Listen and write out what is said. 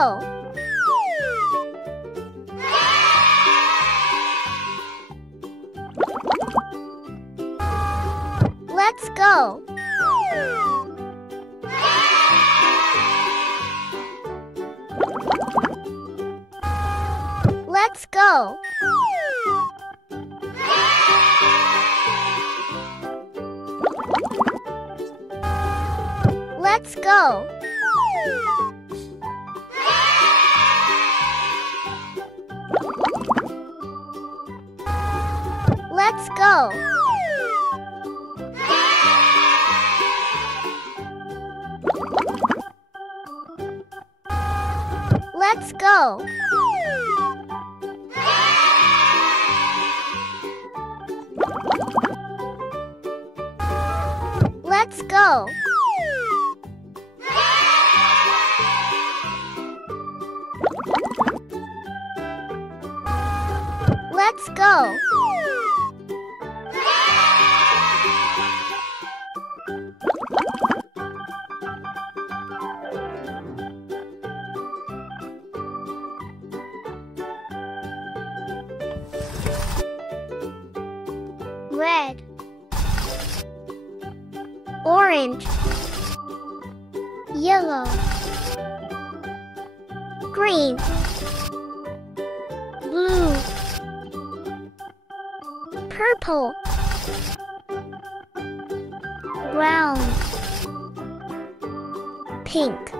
go! Let's go! Let's go! Let's go! Let's go! Let's go! Let's go! Let's go! Red, orange, yellow, green, blue, purple, brown, pink.